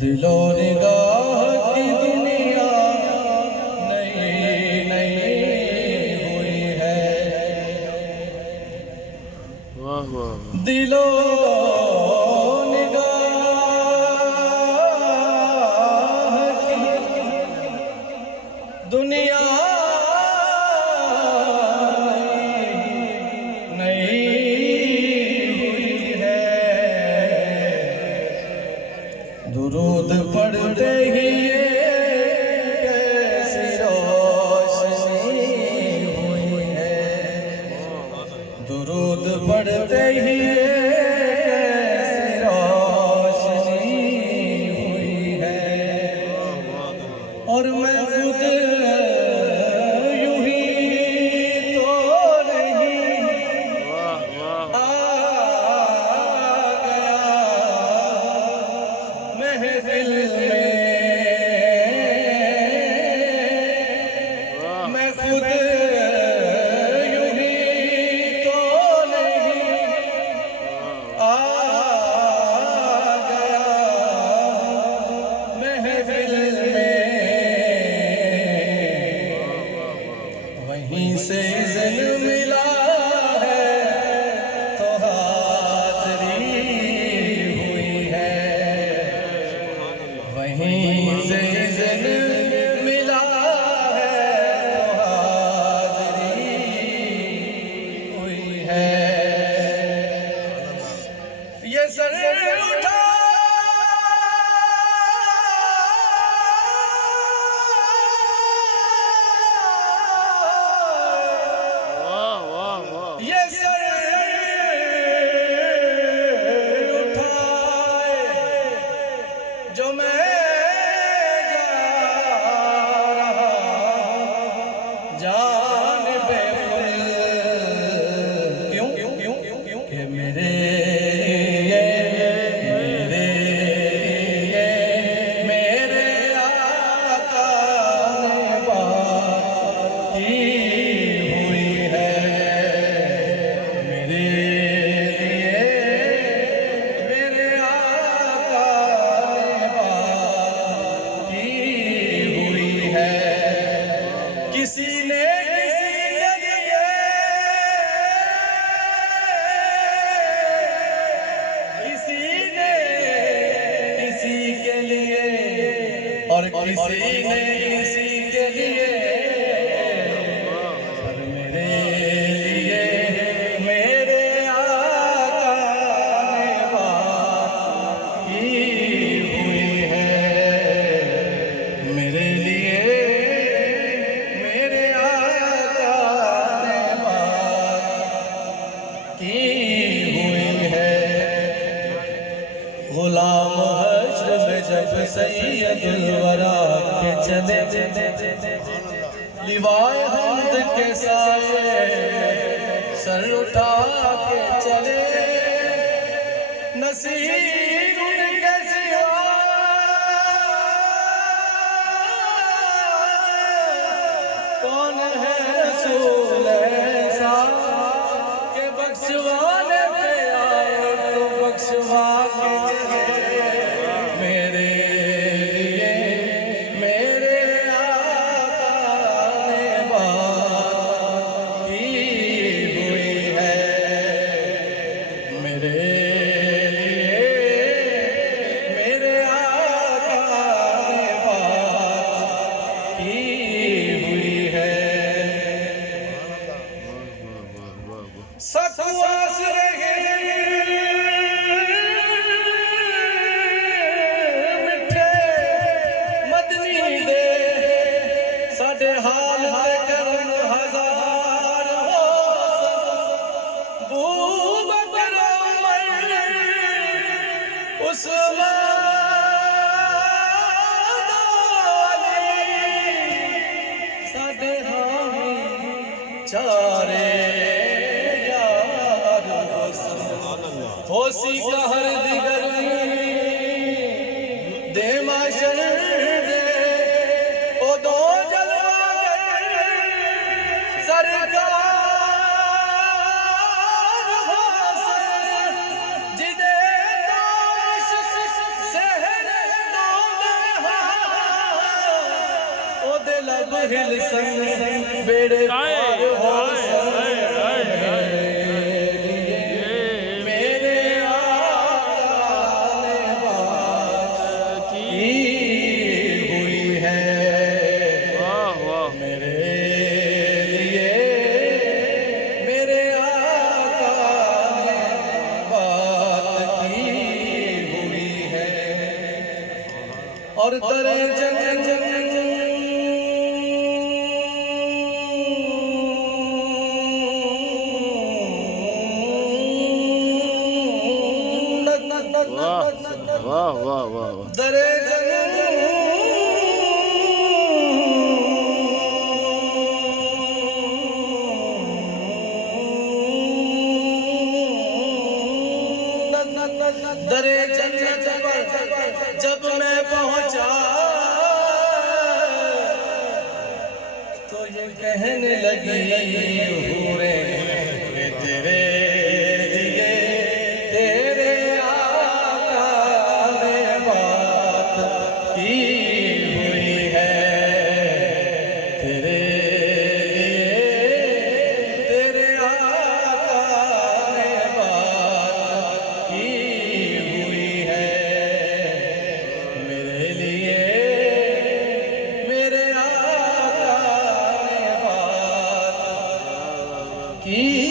दिलो निगाह की दुनिया नई नई हुई है। वाह वाह। दिलो निगाह की दुनिया नई हुई है। दुरूद पढ़ते ही कैसी रोशनी हुई है। दुरूद पढ़ते ही कैसी रोशनी हुई है। और मैं खुद यूं ही तो नहीं आ महफिल में। मैं खुद यूं ही तो नहीं आ गया महफिल में। वहीं से इज़्न मिला है तो हाज़री हुई है। वहीं से इज़्न मिला है तो हाज़री हुई है। ये सर उठा वाह वाह वाह। ये सर उठाए जो मैं जा रहा जानिबे खुल। क्यों क्यों क्यों क्यों क्यों कि मेरे आका ने बात की हुई है। मेरे आका ने बात की हुई है। किसी ने किसी के लिए किसी ने किसी के लिए और किसी ने किसी के लिए पर मेरे लिए मेरे आका ने बात की हुई है। मेरे लिए मेरे आका ने बात की हुई है। गुलाम हश्र में जब सैयदुल वरा के चले लिवाए हम्द के साए सर उठा के चले। नसीब उनके सिवा कौन है रसूल ऐसा के बख्शवाने पे आए तो बख्शवा के चले। मेरे लिए मेरे आका ने बात की हुई है। मेरे लिए मेरे आका ने बात की हुई है। सतवास रहे मिठे मदनी दे साडे हाल ते करन हजार हो। बू बकर उमर उस्मान अली साडे हामी चारे होसी कहर दिगर दे माशर दे ओ दो जलवा लब हिल संग बेड़े पार हो मेरे आका ने बात की हुई है वाह वाह मेरे लिए मेरे आका ने बात की हुई है और तेरे जन जन वाह वाह वाह वाह दरे दरे जन्नत पर जब मैं पहुंचा तो ये कहने लगी हूरे तेरे लिए तेरे आका ने बात की हुई है तेरे लिए तेरे आका ने बात की हुई है मेरे लिए मेरे आका ने बात की